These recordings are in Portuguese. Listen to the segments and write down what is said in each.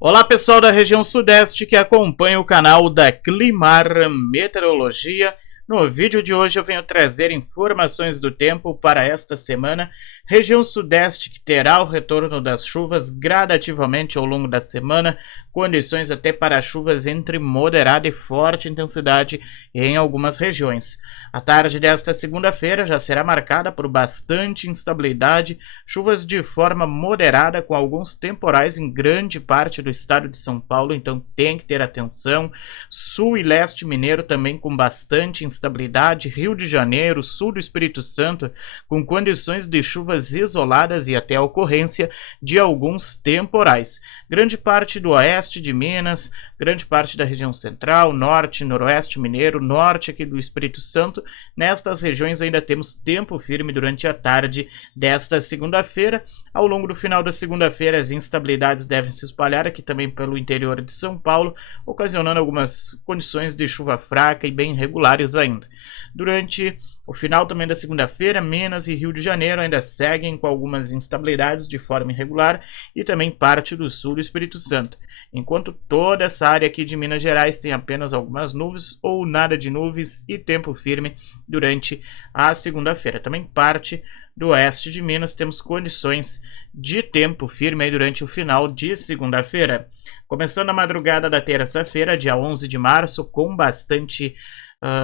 Olá pessoal da região sudeste que acompanha o canal da Climar Meteorologia. No vídeo de hoje eu venho trazer informações do tempo para esta semana. Região sudeste que terá o retorno das chuvas gradativamente ao longo da semana, condições até para chuvas entre moderada e forte intensidade em algumas regiões. A tarde desta segunda-feira já será marcada por bastante instabilidade, chuvas de forma moderada com alguns temporais em grande parte do estado de São Paulo, então tem que ter atenção. Sul e leste mineiro também com bastante instabilidade, Rio de Janeiro, sul do Espírito Santo com condições de chuvas isoladas e até a ocorrência de alguns temporais. Grande parte do oeste de Minas, grande parte da região central, norte, noroeste mineiro, norte aqui do Espírito Santo. Nestas regiões ainda temos tempo firme durante a tarde desta segunda-feira. Ao longo do final da segunda-feira, as instabilidades devem se espalhar aqui também pelo interior de São Paulo, ocasionando algumas condições de chuva fraca e bem regulares ainda. Durante o final também da segunda-feira, Minas e Rio de Janeiro ainda seguem com algumas instabilidades de forma irregular e também parte do sul do Espírito Santo. Enquanto toda essa área aqui de Minas Gerais tem apenas algumas nuvens ou nada de nuvens e tempo firme durante a segunda-feira. Também parte do oeste de Minas temos condições de tempo firme aí durante o final de segunda-feira. Começando a madrugada da terça-feira, dia 11 de março, com bastante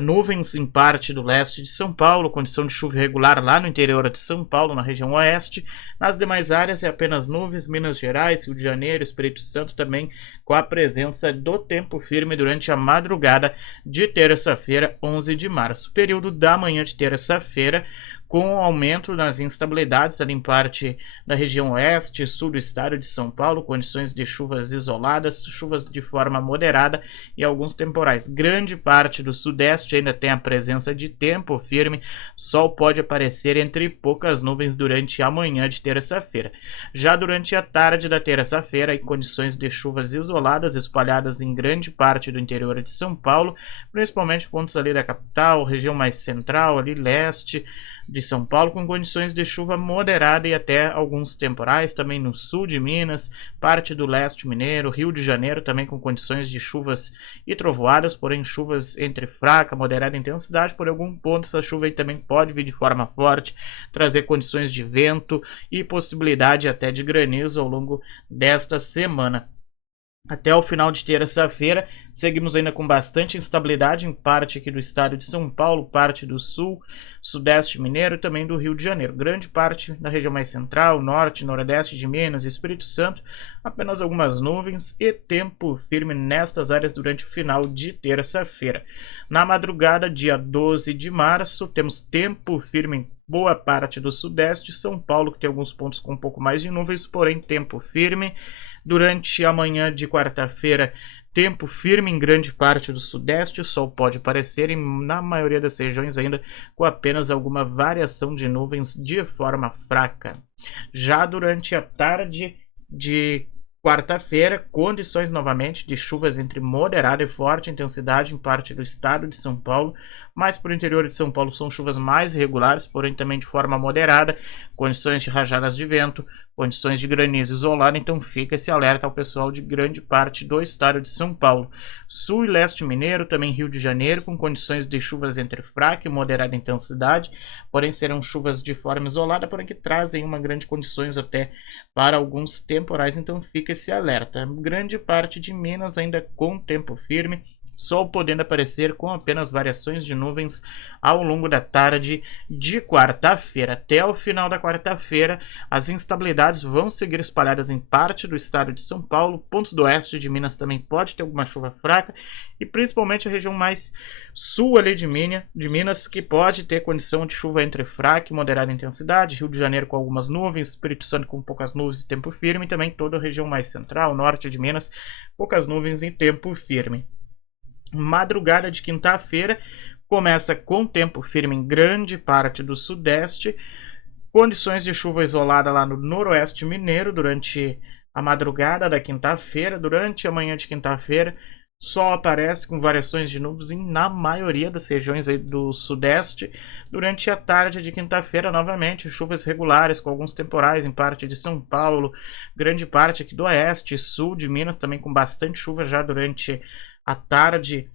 nuvens em parte do leste de São Paulo, condição de chuva irregular lá no interior de São Paulo, na região oeste. Nas demais áreas é apenas nuvens, Minas Gerais, Rio de Janeiro, Espírito Santo também com a presença do tempo firme durante a madrugada de terça-feira, 11 de março. Período da manhã de terça-feira, com aumento nas instabilidades ali em parte da região oeste e sul do estado de São Paulo, condições de chuvas isoladas, chuvas de forma moderada e alguns temporais. Grande parte do sudeste ainda tem a presença de tempo firme, sol pode aparecer entre poucas nuvens durante a manhã de terça-feira. Já durante a tarde da terça-feira, em condições de chuvas isoladas espalhadas em grande parte do interior de São Paulo, principalmente pontos ali da capital, região mais central, ali leste de São Paulo, com condições de chuva moderada e até alguns temporais, também no sul de Minas, parte do leste mineiro, Rio de Janeiro também com condições de chuvas e trovoadas, porém chuvas entre fraca, moderada intensidade. Por algum ponto essa chuva aí também pode vir de forma forte, trazer condições de vento e possibilidade até de granizo ao longo desta semana. Até o final de terça-feira, seguimos ainda com bastante instabilidade em parte aqui do estado de São Paulo, parte do sul, sudeste mineiro e também do Rio de Janeiro. Grande parte da região mais central, norte e nordeste de Minas e Espírito Santo, apenas algumas nuvens e tempo firme nestas áreas durante o final de terça-feira. Na madrugada, dia 12 de março, temos tempo firme em boa parte do sudeste, São Paulo que tem alguns pontos com um pouco mais de nuvens, porém tempo firme. Durante a manhã de quarta-feira, tempo firme em grande parte do sudeste, o sol pode aparecer na maioria das regiões ainda com apenas alguma variação de nuvens de forma fraca. Já durante a tarde de quarta-feira, condições novamente de chuvas entre moderada e forte intensidade em parte do estado de São Paulo, mas para o interior de São Paulo são chuvas mais irregulares, porém também de forma moderada, condições de rajadas de vento, condições de granizo isolado, então fica esse alerta ao pessoal de grande parte do estado de São Paulo. Sul e leste mineiro, também Rio de Janeiro, com condições de chuvas entre fraca e moderada intensidade, porém serão chuvas de forma isolada, porém que trazem uma grande condições até para alguns temporais, então fica esse alerta. Grande parte de Minas ainda com tempo firme, sol podendo aparecer com apenas variações de nuvens ao longo da tarde de quarta-feira. Até o final da quarta-feira, as instabilidades vão seguir espalhadas em parte do estado de São Paulo, pontos do oeste de Minas também pode ter alguma chuva fraca, e principalmente a região mais sul ali de Minas, que pode ter condição de chuva entre fraca e moderada intensidade, Rio de Janeiro com algumas nuvens, Espírito Santo com poucas nuvens e tempo firme, e também toda a região mais central, norte de Minas, poucas nuvens e tempo firme. Madrugada de quinta-feira começa com tempo firme em grande parte do sudeste, condições de chuva isolada lá no noroeste mineiro durante a madrugada da quinta-feira. Durante a manhã de quinta-feira, Sol aparece com variações de nuvens na maioria das regiões aí do sudeste. Durante a tarde de quinta-feira, novamente, chuvas regulares com alguns temporais em parte de São Paulo, grande parte aqui do oeste e sul de Minas, também com bastante chuva já durante a tarde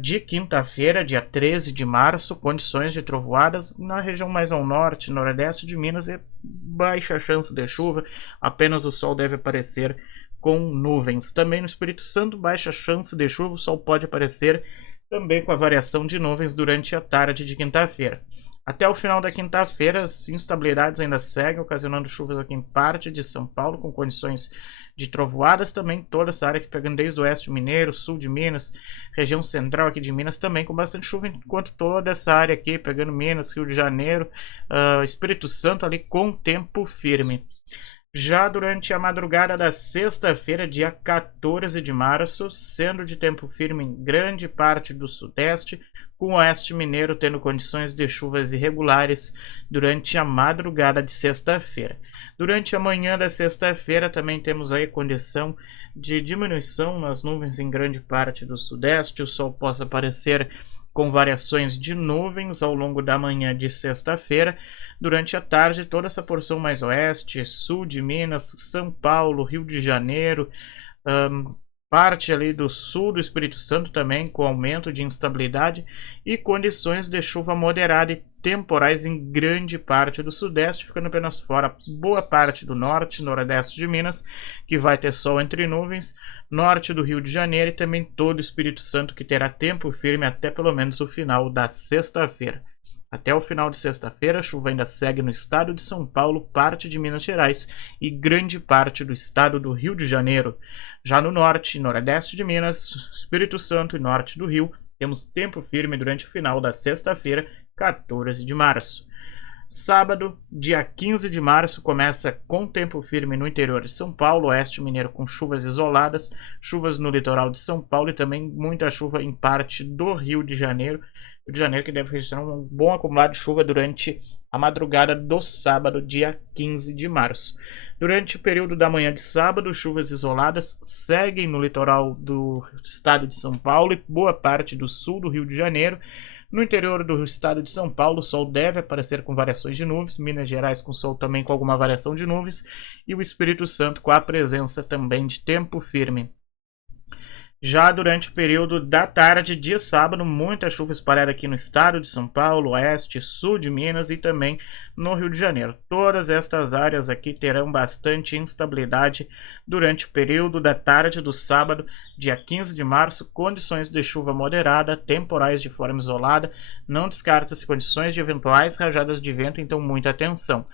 de quinta-feira, dia 13 de março, condições de trovoadas na região mais ao norte, nordeste de Minas e baixa chance de chuva, apenas o sol deve aparecer com nuvens. Também no Espírito Santo, baixa chance de chuva, o sol pode aparecer também com a variação de nuvens durante a tarde de quinta-feira. Até o final da quinta-feira, as instabilidades ainda seguem, ocasionando chuvas aqui em parte de São Paulo, com condições de trovoadas também, toda essa área aqui pegando desde o oeste mineiro, sul de Minas, região central aqui de Minas também com bastante chuva, enquanto toda essa área aqui pegando Minas, Rio de Janeiro, Espírito Santo ali com tempo firme. Já durante a madrugada da sexta-feira, dia 14 de março, sendo de tempo firme em grande parte do sudeste, com o oeste mineiro tendo condições de chuvas irregulares durante a madrugada de sexta-feira. Durante a manhã da sexta-feira também temos aí condição de diminuição nas nuvens em grande parte do sudeste, o sol possa aparecer com variações de nuvens ao longo da manhã de sexta-feira. Durante a tarde, toda essa porção mais oeste, sul de Minas, São Paulo, Rio de Janeiro, parte ali do sul do Espírito Santo também, com aumento de instabilidade e condições de chuva moderada e temporais em grande parte do sudeste, ficando apenas fora boa parte do norte, nordeste de Minas, que vai ter sol entre nuvens, norte do Rio de Janeiro e também todo o Espírito Santo, que terá tempo firme até pelo menos o final da sexta-feira. Até o final de sexta-feira, a chuva ainda segue no estado de São Paulo, parte de Minas Gerais e grande parte do estado do Rio de Janeiro. Já no norte e nordeste de Minas, Espírito Santo e norte do Rio, temos tempo firme durante o final da sexta-feira, 14 de março. Sábado, dia 15 de março, começa com tempo firme no interior de São Paulo, oeste mineiro com chuvas isoladas, chuvas no litoral de São Paulo e também muita chuva em parte do Rio de Janeiro. Rio de Janeiro que deve registrar um bom acumulado de chuva durante a madrugada do sábado, dia 15 de março. Durante o período da manhã de sábado, chuvas isoladas seguem no litoral do estado de São Paulo e boa parte do sul do Rio de Janeiro. No interior do estado de São Paulo, o sol deve aparecer com variações de nuvens, Minas Gerais com sol também com alguma variação de nuvens e o Espírito Santo com a presença também de tempo firme. Já durante o período da tarde de sábado, muita chuva espalhada aqui no estado de São Paulo, oeste e sul de Minas e também no Rio de Janeiro. Todas estas áreas aqui terão bastante instabilidade durante o período da tarde do sábado, dia 15 de março, condições de chuva moderada, temporais de forma isolada, não descarta-se condições de eventuais rajadas de vento, então muita atenção.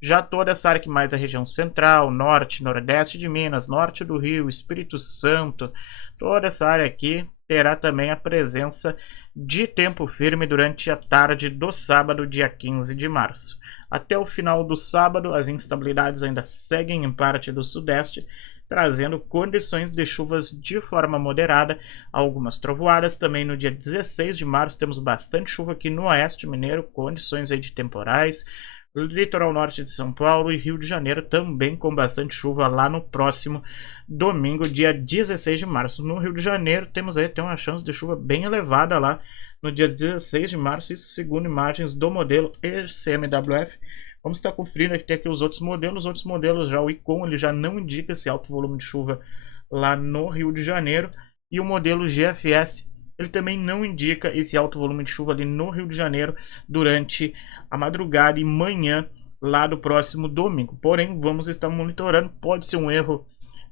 Já toda essa área aqui mais da região central, norte, nordeste de Minas, norte do Rio, Espírito Santo, toda essa área aqui terá também a presença de tempo firme durante a tarde do sábado, dia 15 de março. Até o final do sábado, as instabilidades ainda seguem em parte do sudeste, trazendo condições de chuvas de forma moderada, algumas trovoadas. Também no dia 16 de março temos bastante chuva aqui no oeste mineiro, condições aí de temporais. Litoral norte de São Paulo e Rio de Janeiro também com bastante chuva lá no próximo domingo, dia 16 de março. No Rio de Janeiro temos aí uma chance de chuva bem elevada lá no dia 16 de março, isso segundo imagens do modelo ECMWF. Vamos estar conferindo aqui os outros modelos já o ICOM ele já não indica esse alto volume de chuva lá no Rio de Janeiro e o modelo GFS ele também não indica esse alto volume de chuva ali no Rio de Janeiro durante a madrugada e manhã lá do próximo domingo. Porém, vamos estar monitorando, pode ser um erro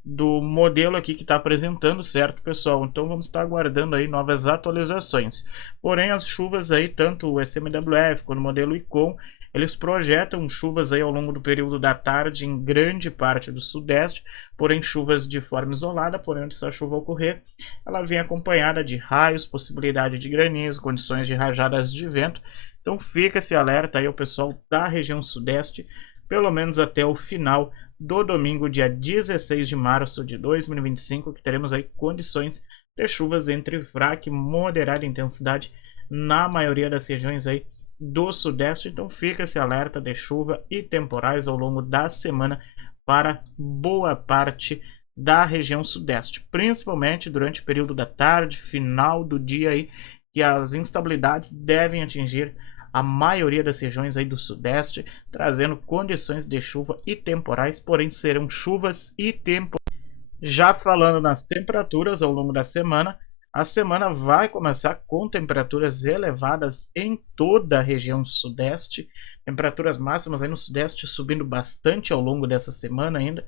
do modelo aqui que está apresentando, certo, pessoal? Então vamos estar aguardando aí novas atualizações. Porém, as chuvas aí, tanto o ECMWF quanto o modelo ICOM, eles projetam chuvas aí ao longo do período da tarde em grande parte do sudeste, porém chuvas de forma isolada, porém onde essa chuva ocorrer, ela vem acompanhada de raios, possibilidade de granizo, condições de rajadas de vento. Então fica esse alerta aí ao pessoal da região sudeste, pelo menos até o final do domingo, dia 16 de março de 2025, que teremos aí condições de chuvas entre fraca e moderada intensidade na maioria das regiões aí do sudeste. Então fica esse alerta de chuva e temporais ao longo da semana para boa parte da região sudeste, principalmente durante o período da tarde, final do dia aí, que as instabilidades devem atingir a maioria das regiões aí do sudeste, trazendo condições de chuva e temporais, porém serão chuvas e temporais. Já falando nas temperaturas ao longo da semana, a semana vai começar com temperaturas elevadas em toda a região sudeste, temperaturas máximas aí no sudeste subindo bastante ao longo dessa semana ainda,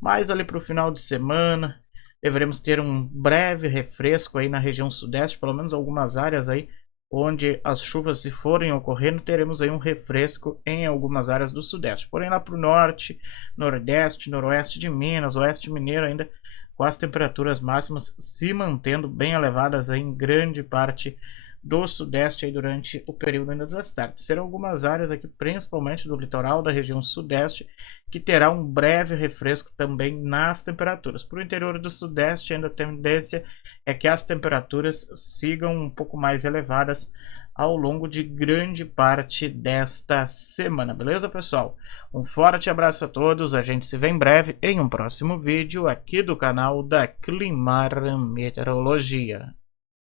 mas ali para o final de semana deveremos ter um breve refresco aí na região sudeste, pelo menos algumas áreas aí onde as chuvas se forem ocorrendo, teremos aí um refresco em algumas áreas do sudeste. Porém lá para o norte, nordeste, noroeste de Minas, oeste mineiro ainda com as temperaturas máximas se mantendo bem elevadas aí em grande parte do sudeste aí durante o período ainda das tardes. Serão algumas áreas aqui, principalmente do litoral da região sudeste, que terá um breve refresco também nas temperaturas. Para o interior do sudeste, ainda a tendência é que as temperaturas sigam um pouco mais elevadas ao longo de grande parte desta semana, beleza, pessoal? Um forte abraço a todos, a gente se vê em breve em um próximo vídeo aqui do canal da Climar Meteorologia.